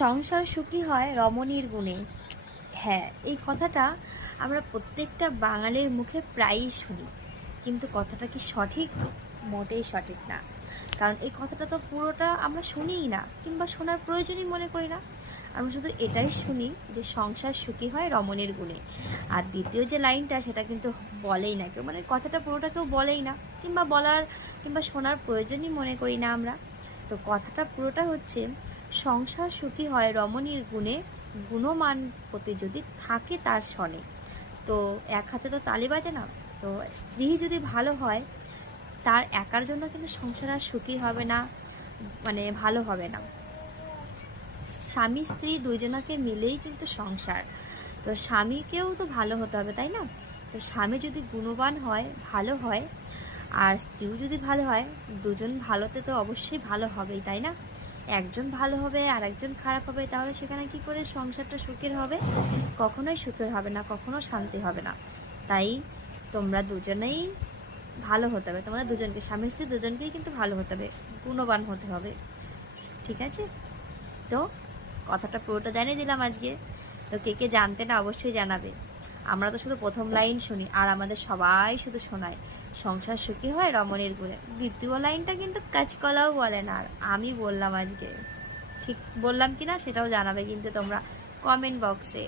সংসার সুখী হয় রমণীর গুণে। হ্যাঁ, এই কথাটা আমরা প্রত্যেকটা বাঙালির মুখে প্রায়ই শুনি, কিন্তু কথাটা কি সঠিক? মোটেই সঠিক না। কারণ এই কথাটা তো পুরোটা আমরা শুনিই না, কিংবা শোনার প্রয়োজনই মনে করি না। আমরা শুধু এটাই শুনি যে সংসার সুখী হয় রমণীর গুণে। আর দ্বিতীয় যে লাইনটা, সেটা কিন্তু বলেই না কেউ, মানে কথাটা পুরোটা কেউ বলেই না, কিংবা শোনার প্রয়োজনই মনে করি না আমরা। তো কথাটা পুরোটা হচ্ছে, সংসার সুখী হয় রমণীর গুণে, গুণমান প্রতি যদি থাকে তার সনে। তো এক হাতে তো তালি বাজে না। তো স্ত্রী যদি ভালো হয়, তার একার জন্য কিন্তু সংসার আর সুখী হবে না, মানে ভালো হবে না। স্বামী স্ত্রী দুইজনাকে মিলেই কিন্তু সংসার। তো স্বামীকেও তো ভালো হতে হবে, তাই না? তো স্বামী যদি গুণবান হয়, ভালো হয়, আর স্ত্রীও যদি ভালো হয়, দুজন ভালোতে তো অবশ্যই ভালো হবেই, তাই না? একজন ভালো হবে আর একজন খারাপ হবে, তাহলে সেখানে কি করে সংসারটা সুখের হবে? কখনোই সুখের হবে না, কখনো শান্তি হবে না। তাই তোমরা দুজনেই ভালো হতে হবে, তোমাদের দুজনকে, স্বামী স্ত্রী দুজনকেই কিন্তু ভালো হতে হবে, গুণবান হতে হবে। ঠিক আছে? তো কথাটা পুরোটা জানিয়ে দিলাম আজকে। তো কে কে জানতে না অবশ্যই জানাবে। আমরা তো শুধু প্রথম লাইন শুনি, আর আমাদের সবাই শুধু শোনায় সংসার সুখী হয় রমণীর গুণে। দ্বিতীয় লাইনটা কিন্তু কাঁচকলাও বলে না। আর আমি বললাম আজকে, ঠিক বললাম কি না সেটাও জানাবে কিন্তু তোমরা কমেন্ট বক্সে।